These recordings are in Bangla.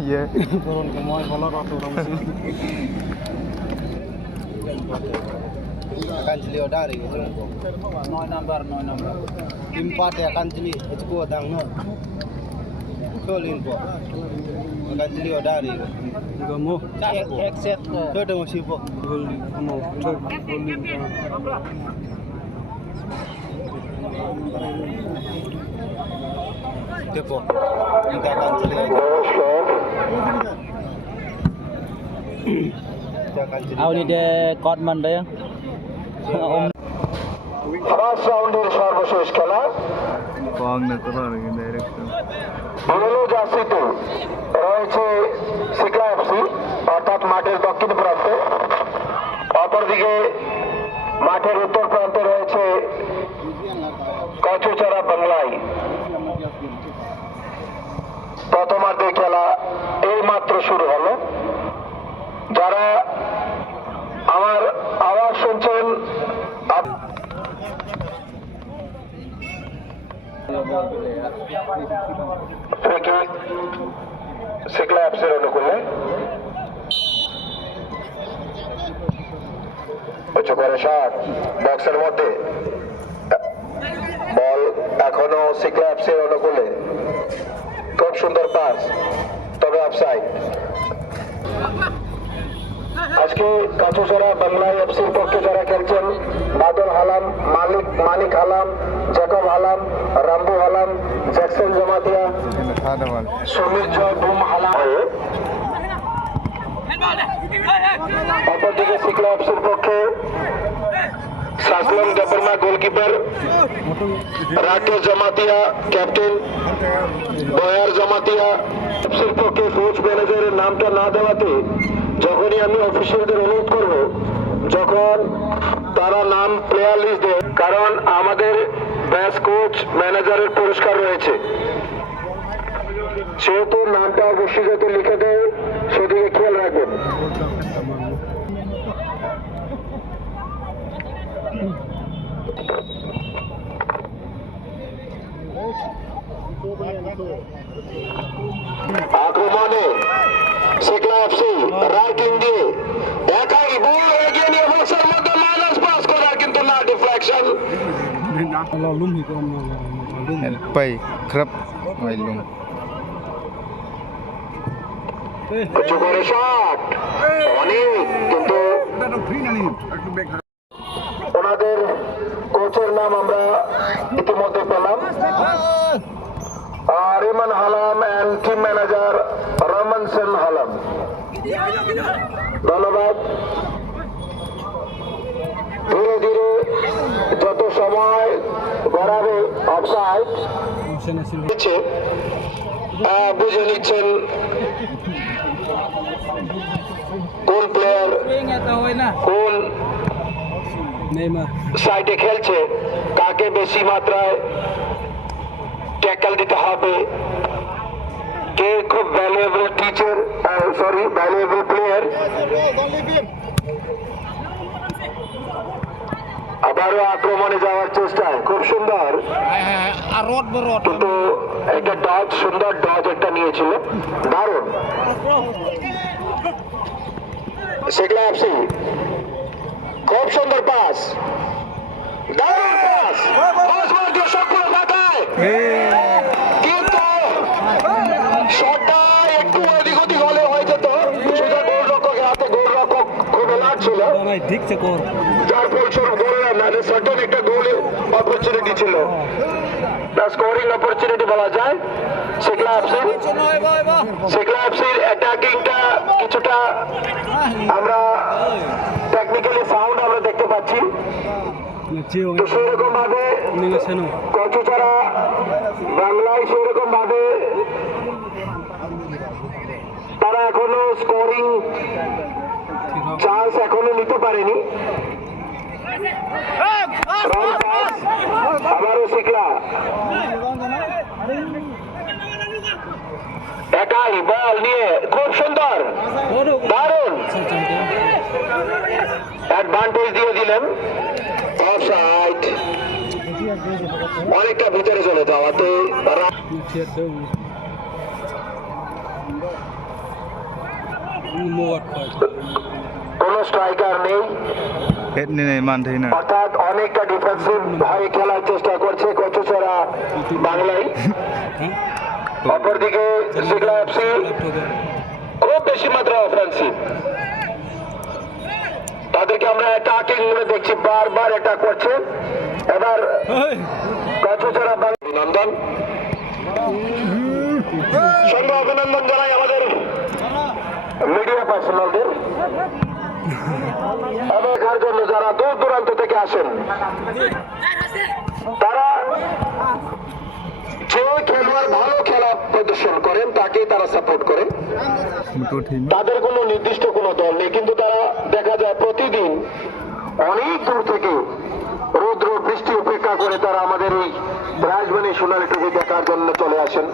Iya. Turun ke moy bolor turun sih. Akan jeli odari gitu. Noy number. Impat ya akan jeli itu odang no. Kolin po. Akan jeli odari. Gamu. Exit. Todo mo sipo. Goli mo. Goli. Depo. Kita akan jeli. Ao ni de Cotman đấy first রাউন্ডের সর্বশেষ খেলা Pang na to rin yung direction. BLO জার্সিতে রয়েছে সিকলা এফসি অর্থাৎ মাঠের দক্ষিণ প্রান্তে, অপরদিকে মাঠের উত্তর প্রান্তে রয়েছে কচুচারা বাংলাই। প্রথমার্ধের খেলা এই মাত্র শুরু হলো। যারা আমার আওয়াজ শুনছেন সিকলা অ্যাপসের অনুকূলে উঁচু করে শট বক্সের মধ্যে, বল এখনো সিকলা অ্যাপসের অনুকূলে, খুব সুন্দর পাস, তবে অফসাইড। আজকে কাঁচুচড়া বাংলা এফসির পক্ষে যারা খেলছেন বাদল হালাম, মানিক হালাম, জ্যাকব হালাম, রাম্বু হালাম, জ্যাকসন জমাতিয়া, সমীর জয় বুম হালাম। অপরদিকে সিকলা এফসির পক্ষে সাসলাম গাবরমা গোলকিপার, রাকেশ জমাতিয়া ক্যাপ্টেন, বয়ার জমাতিয়া। এফসির পক্ষে কোচ ম্যানেজারের নামটা না দেওয়াতে যখনই আমি অফিসিয়ালদের অনুরোধ করব, যখন তারা নাম প্লেয়ার লিস্ট দেয়, কারণ আমাদের ব্যাস কোচ ম্যানেজারের পুরস্কার রয়েছে, সেহেতু নামটা অবশ্যই যাতে লিখে দেয় সেদিকে খেয়াল রাখবেন। আক্রমণে সিকলা এফসি রাইট উইং দিয়ে একাই বল এগিয়ে নিয়ে বক্সের মধ্যে মাইনাস পাস করার কিন্তু না, deflection. Pai, krap, may lum. উঁচু করে শট অনেক, কিন্তু ওনাদের কোচের নাম আমরা ইতিমধ্যে পেলাম, Riman Halam and team manager Rahman Sen Halam. ধন্যবাদ। ধীরে ধীরে যত সময় গড়াবে অফসাইড বুঝে নিচ্ছেন কোন প্লেয়ার কোন সাইডে খেলছে, কাকে বেশি মাত্রায় ট্যাকল দিতে হবে, কে খুব ভ্যালুয়েবল ভ্যালুয়েবল প্লেয়ার। আবারও আক্রমণে যাওয়ার চেষ্টায়, খুব সুন্দর, কিন্তু একটা ডজ, সুন্দর ডজ একটা নিয়েছিল, দারুণ। সিকলা এফসি খুব সুন্দর পাস, দারুণ পাস, সবগুলো ফাঁকায়, কিন্তু শটটা একটু অধিক হলে হয়ে যেত, সেটা গোলরক্ষকের হাতে, গোলরক্ষক খুব অ্যালার্ট ছিল, যার ফলস্বরূপ গোলের মানে সার্টেন একটা গোল অপরচুনিটি ছিল, স্কোরিং অপরচুনিটি বলা যায়। সিকলা এফসির অ্যাটাকিংটা কিছুটা আমরা টেকনিক্যালি সাউন্ড আমরা দেখতে পাচ্ছি, তো সেরকম ভাবে কচুচারা বাংলায় সেরকম ভাবে তারা এখনো স্কোরিং চান্স এখনো নিতে পারেনি। আবারও সিকলা একাই বল নিয়ে খুব সুন্দর, দারুণ অ্যাডভান্টেজ দিয়ে দিলেন, অফসাইড। অনেকটা ভিতরে চলে যাওয়াতে কোন স্ট্রাইকার নেই, হেড নিয়ে মান থাকি না অর্থাৎ অনেকটা ডিফেন্সিভ ভাবে খেলার চেষ্টা করছে কচুচড়া বাংলায়। অপরদিকে সিগলা এফসি খুব বেশি মাত্রা অফেন্সিভ, তাদেরকে আমরা অ্যাটাকিং মনে দেখছি, বারবার অ্যাটাক করছে। এবার কচুচড়া অভিনন্দন, সঙ্গে অভিনন্দন জানাই আমাদের মিডিয়া পার্সোনালদের দেখার জন্য যারা দূর দূরান্ত থেকে আসেন। তারা যে খেলোয়াড় ভালো খেলা প্রদর্শন করেন তাকেই তারা সাপোর্ট করেন, তাদের কোনো নির্দিষ্ট কোনো দল নেই, কিন্তু তারা দেখা যায় প্রতিদিন অনেক দূর থেকে রৌদ্র বৃষ্টি উপেক্ষা করে তারা আমাদের এই রাজবাড়ী সোনালী টুপি দেখার জন্য চলে আসেন।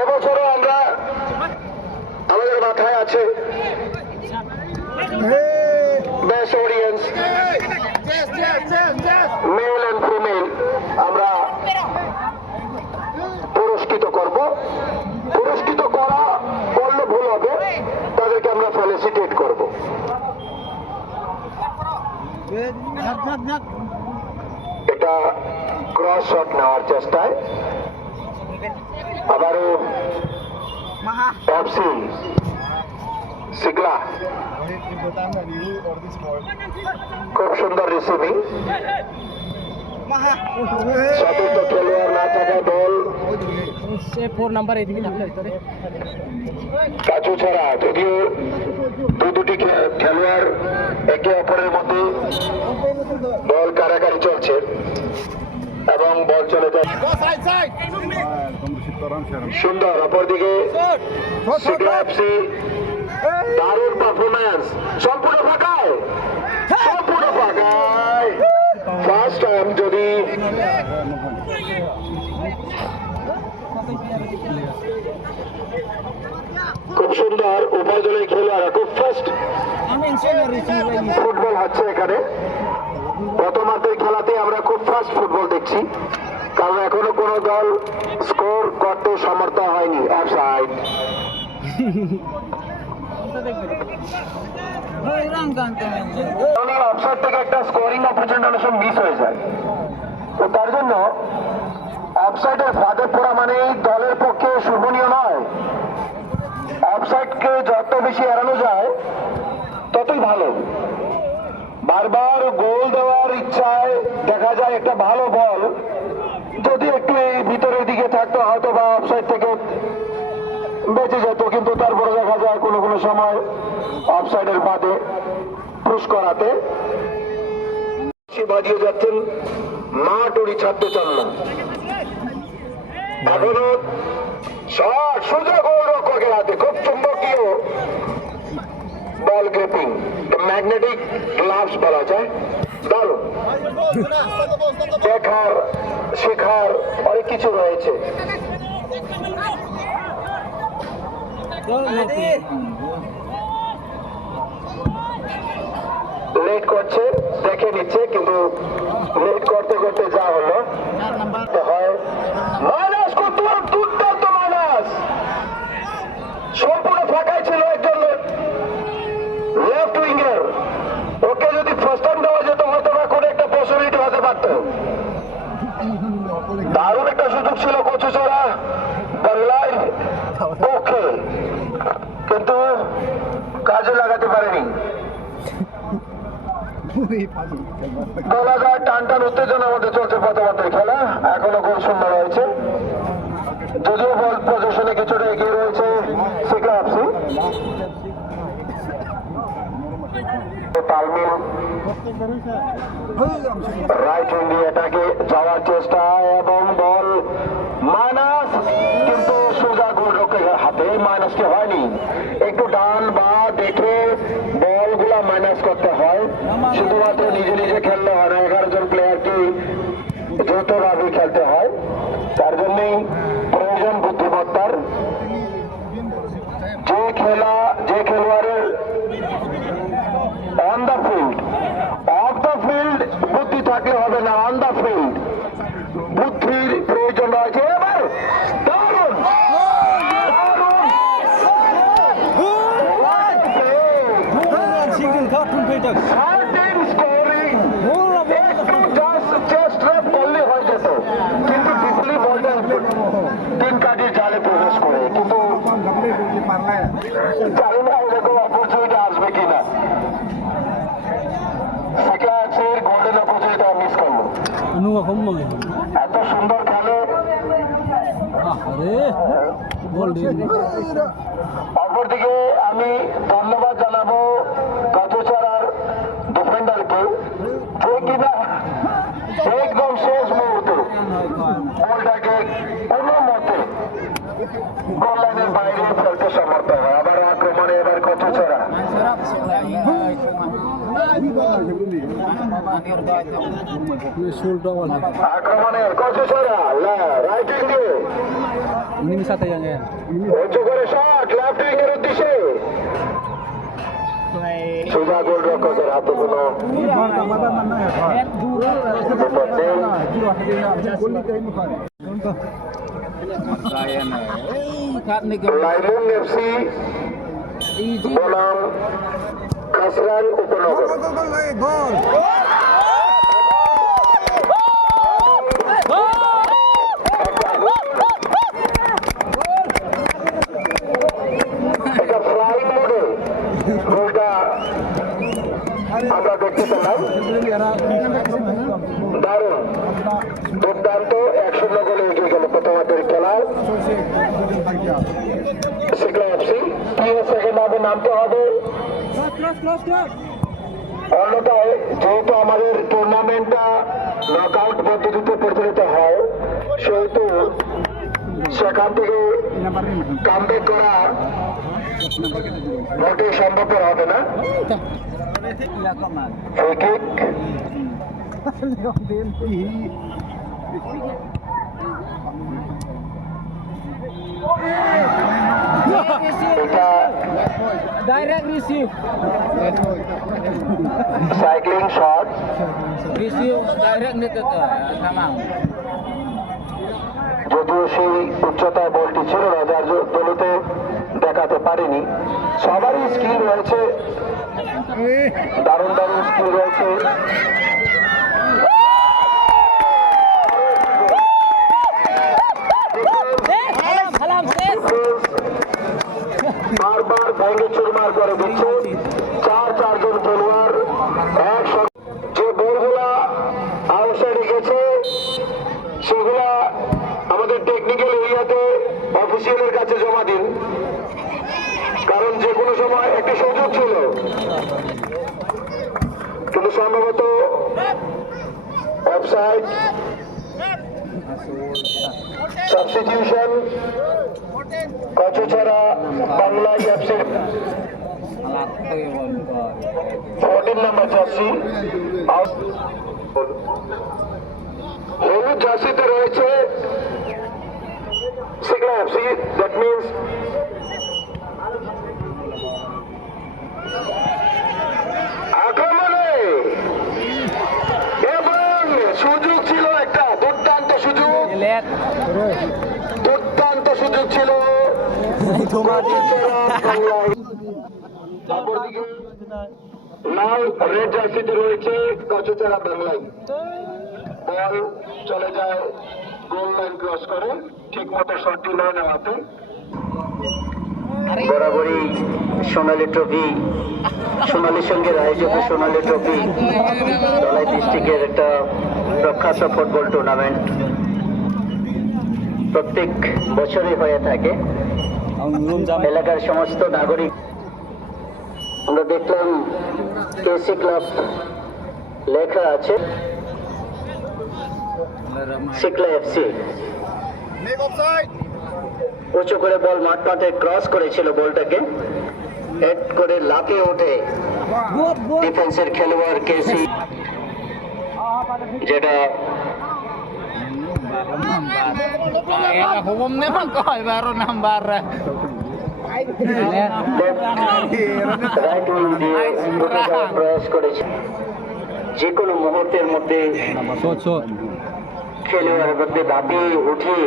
এবছরও আমরা আমাদের মাথায় আছে best audience male and female আমরা পুরস্কৃত করব। পুরস্কৃত করা বললে ভুল হবে, তাদেরকে আমরা ফেলিসিটেট করব। এটা ক্রস শট নেওয়ার চেষ্টায় আবারও এফসি সিগলা খুব সুন্দর রিসিভিং, চতুর্থ খেলোয়াড় না থাকা দল কাজু ছাড়া, যদিও দুটি খেলোয়াড় একে অপরের মধ্যে বল কারাকারি চলছে এবং বল চলে যায় সুন্দর। অপরদিকে সিগলা এফসি দারুণ পারফরমেন্স, সম্পূর্ণ ফাঁকায়, সম্পূর্ণ ফাঁকায়। ফার্স্ট টাইম যদি খুব সুন্দর উভয় দলের খেলোয়াড়রা খুব ফার্স্ট ফুটবল হচ্ছে এখানে। প্রথমার্ধের খেলাতে আমরা খুব ফাস্ট ফুটবল দেখছি, কারণ এখনো কোনো দল স্কোর করতে সমর্থ হয়নি। অফসাইড, অফসাইড থেকে একটা স্কোরিং অপরচুনিটি মিস হয়ে যায়, তো তার জন্য অফসাইডের ফাঁদে পড়া মানে দলের পক্ষে শোভনীয় নয়। অফসাইডকে যত বেশি এড়ানো যায় ততই ভালো। বারবার গোল দেওয়ার ইচ্ছায় দেখা যায় একটা ভালো বল যদি একটু এই ভিতরের দিকে থাকতো হয়তো বা অফসাইড থেকে বেঁচে যেত, কিন্তু তারপরে দেখা যায় কোনো কোনো সময় অফসাইডের বাদে পুশ করাতে বাজিয়ে যাচ্ছেন মাঠ ওরই ছাড়তে চান না। এখনো শট, সোজা গোলরক্ষকের হাতে, খুব চুম্বকীয় বল গ্রিপিং, ম্যাগনেটিক গ্লাভস বলা যায়। দারুণ দেখার শেখার অনেক কিছু রয়েছে। লেট করছে, দেখে নিচ্ছে, কিন্তু লেট করতে করতে যা হলো হয়। মাইনাস দুর্দান্ত মাইনাস, সম্পূর্ণ ফাঁকাই ছিল একজন লেফট উইঙ্গার, ওকে যদি ফার্স্ট টাইম দেওয়া যেত হয়তো বা কোনো একটা পসিবিলিটি হতে পারত। দারুণ একটা সুযোগ ছিল কচুচড়া বাংলায় পক্ষে, কিন্তু কাজে লাগাতে পারেনি। বলা যায় টান টান উত্তেজনার মধ্যে চলছে প্রথমার্ধের খেলা, এখনো গোল শূন্য রয়েছে, যদিও বল পজিশনে কিছুটা এগিয়ে রয়েছে সিগলা এফসি। তালমিল রাইট উইং দিয়ে এটাকে যাওয়ার চেষ্টা এবং বল মাইনাস, কিন্তু সোজা গোলরক্ষকের হাতে মাইনাসটি হয়নি। একটু ডান বা দেখে বলগুলা মাইনাস করতে হয়, শুধুমাত্র নিজে নিজে খেলতে হয় না, 11 জন প্লেয়ারকে দ্রুতভাবে খেলতে হয়, তার জন্যই প্রয়োজন বুদ্ধিমত্তার। যে খেলোয়াড়ের on the field, of the field বুদ্ধি থাকলে হবে না, অন দ্য ফিল্ড বুদ্ধির প্রয়োজন রয়েছে। এবার দারুণ দারুণ 13 scoring একটু জাস্ট চেস্ট রান করলে হয়ে যেত, কিন্তু ডিপলি বলটা তিন কাটির জালে প্রবেশ করে, কিন্তু জানি না এরকম অপরচুনিটি আসবে কিনা। সেকেন্ড গোল্ডেন অপরচুনিটি মিস করলো। এত সুন্দর খেলে। অপরদিকে আমি ধন্যবাদ জানাবো কাঁচুচারার ডিফেন্ডারকে, যে কিনা একদম শেষ মুহূর্তে বলটাকে কোনো মতে গোল লাইনের বাইরে ফেলতে সমর্থ হয়। আবার আক্রমণে এবার কাঁচুচারা আক্রমণে কাঁচুচারা রাইটিং দিয়ে উঁচু করে শট লেফট উইং এর উদ্দেশ্যে, সোজা গোলরক্ষকের হাতে কোনো বিপদ নেই। লাইমুন এফসি বনাম খাসরান উপনগর। এটা ফ্লাইং মোডে গোলটা আমরা দেখতে পেলাম। দারুণ দুর্দান্ত 1-0 গোলে এগিয়ে গেল প্রথমার্ধের খেলায় সিগলা এফসি। সেকেন্ড হাফে নামতে হবে, অন্যথায় যেহেতু আমাদের টুর্নামেন্টটা নকআউট পদ্ধতিতে পরিচালিত হয়, সেহেতু সেখান থেকে কামব্যাক করা মোটেই সম্ভবপর হবে না। ফ্রি কিক এটা direct receive cycling shot, receive direct নিতে তো সামাং। যদিও সেই উচ্চতায় বলটি ছিল না, যার দলিতে দেখাতে পারেনি। সবারই স্কিল রয়েছে, দারুণ দারুণ স্কিল রয়েছে। বারবার ভেঙে চুরমার করে দিচ্ছে। 4-4 জন খেলোয়াড় একসঙ্গে যে বলগুলা আউটসাইডে গেছে সেগুলা আমাদের টেকনিক্যাল এরিয়াতে অফিসিয়ালের কাছে জমা দিন, কারণ যে কোনো সময় একটি সুযোগ ছিল, কিন্তু সম্ভবত অফসাইড। সাবস্টিটিউশন কাঁচুচারা বাংলা এফসি 14 নম্বর জার্সি, হলুদ জার্সিতে রয়েছে সিগলা এফসি। দ্যাট মিনস আক্রমণে এবং সুযোগ ছিল, একটা দুর্দান্ত সুযোগ, দুর্দান্ত সুযোগ ছিল। লাল রেড জার্সিতে রয়েছে কাঁচুচারা বাংলায়। বল চলে যায় গোল লাইন ক্রস করে, ঠিক মতো শটটি না নেওয়াতে। বরাবরই সোনালী ট্রফি, সোনালী সঙ্গের আয়োজিত সোনালী ট্রফি ধলাই ডিস্ট্রিক্টের একটা প্রখ্যাত ফুটবল টুর্নামেন্ট প্রত্যেক বছরই হয়ে থাকে। এলাকার সমস্ত নাগরিক, আমরা দেখলাম কেসি ক্লাব লেখা আছে, সিগলা এফসি। উঁচু করে বল মাঠ মাঠে ক্রস করেছিল, বলটাকে হেড করে লাফিয়ে ওঠে ডিফেন্সের খেলোয়াড় কেসি, যেটা প্রয়াস করেছে। যে কোনো মুহূর্তের মধ্যে খেলোয়াড়ের মধ্যে দাবিয়ে উঠিয়ে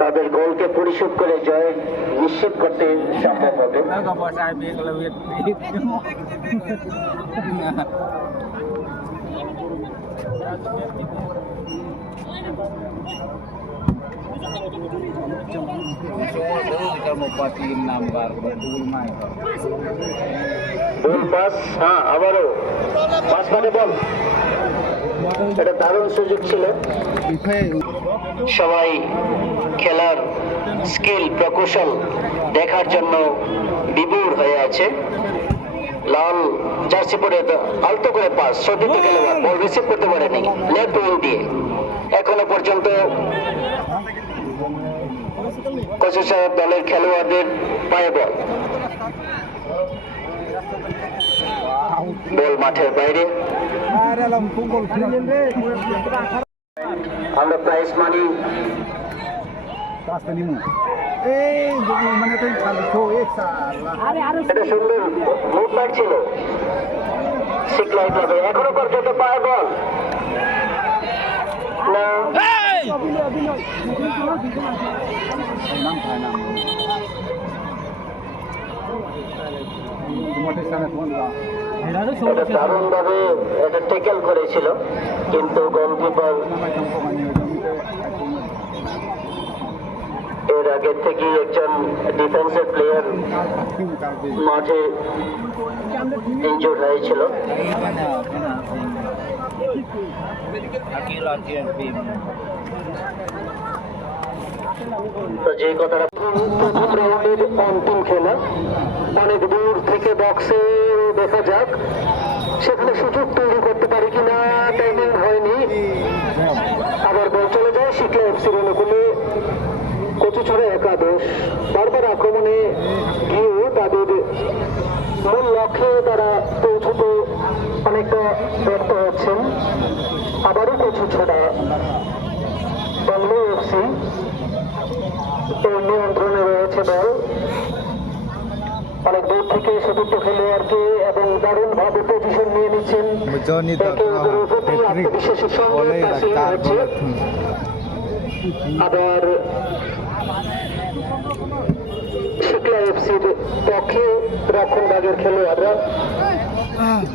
তাদের গোলকে পরিশোধ করে জয় নিশ্চিত করতে সম্ভব হবে। Enggak bos saya lebih kamu patin nambar betul main. Ball pass, হ্যাঁ আবারও পাস মানে বল, এটা দারুণ সুযোগ ছিল। সবাই খেলার স্কিল প্রকৌশল দেখার জন্য বিভোর হয়ে আছে। লাল জার্সি পরে আলতো করে পাস, সঠিক খেলোয়াড় বল রিসিভ করতে পারেনি লেফট উইং দিয়ে। এখনো পর্যন্ত কোচ সাহেব দলের খেলোয়াড়দের পায়ে বল, বল মাঠের বাইরে। আমরা প্রাইজ মানি এটা সুন্দর মুভমেন্ট ছিল সিকলাই ক্লাবে। এখনো পর্যন্ত পায়ে বল না, দারুণ ভাবে এটা টেকেল করেছিল, কিন্তু গোলকিপার এর আগে থেকে একজন ডিফেন্সের প্লেয়ার মাঠে ইনজুর্ড হয়েছিল। তো যে কথাটা, প্রথম রাউন্ডের অন্তিম খেলা, অনেক দূর থেকে বক্সে দেখা যাক সেখানে সুযোগ তৈরি করতে পারি কিনা। টাইমিং হয়নি, আবার বল চলে যায় শিকলা এফসির অনুকূলে। কচুছড়া একাদশ বারবার আক্রমণে গিয়েও তাদের মূল লক্ষ্যে তারা পৌঁছতে অনেকটা ব্যর্থ হচ্ছেন। আবারও কচুছড়া বাংলা এফসি নিয়ন্ত্রণে রয়েছে বল। অনেক দূর থেকে সতীর্থ খেলোয়াড়কে এবং দারুণ ভাবে পজিশন নিয়ে নিচ্ছেন। আত্মবিশ্বাসের সঙ্গে আবার শিকলা এফসির পক্ষে রক্ষণ ভাগের খেলোয়াড়রা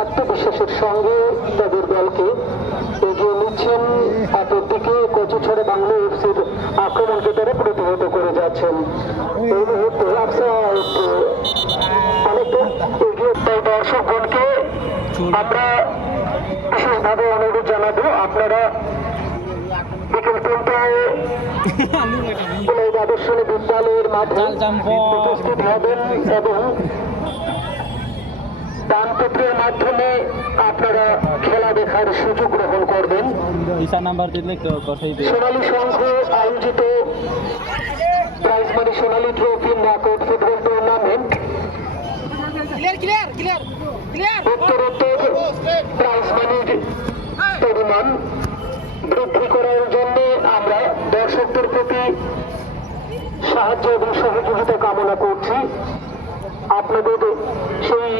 আত্মবিশ্বাসের সঙ্গে তাদের দলকে এগিয়ে নিচ্ছেন। হাতের দিকে কচুছড়া বাংলা এফসির আক্রমণকে তারা প্রতিহত করে যাচ্ছেন। এই মুহূর্তে অনেকটা এগিয়ে দর্শকগণকে আমরা বিশেষভাবে অনুরোধ জানাবো, আপনারা বিকেল 3টায় আদর্শনী বিদ্যালয়ের মাঠে উপস্থিত হবেন এবং দানপত্রের মাধ্যমে আপনারা খেলা দেখার সুযোগ গ্রহণ করবেন। সোনালী সংঘ আয়োজিত প্রাইজ মানি সোনালী ট্রফি নকআউট ফুটবল টুর্নামেন্ট উত্তরোত্তর প্রাইজ মানির পরিমাণ বৃদ্ধি করার জন্য আমরা দর্শকদের প্রতি সাহায্য এবং সহযোগিতা কামনা করছি। আপনাদের সেই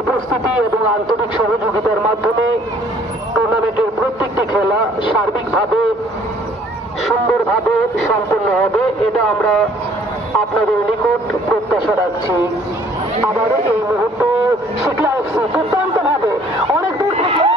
উপস্থিতি এবং আন্তরিক সহযোগিতার মাধ্যমে টুর্নামেন্টের প্রত্যেকটি খেলা সার্বিকভাবে সুন্দরভাবে সম্পন্ন হবে, এটা আমরা আপনাদের নিকট প্রত্যাশা রাখছি। আবার এই মুহূর্তে শিকলা এফসি দুর্দান্ত ভাবে অনেক দূর থেকে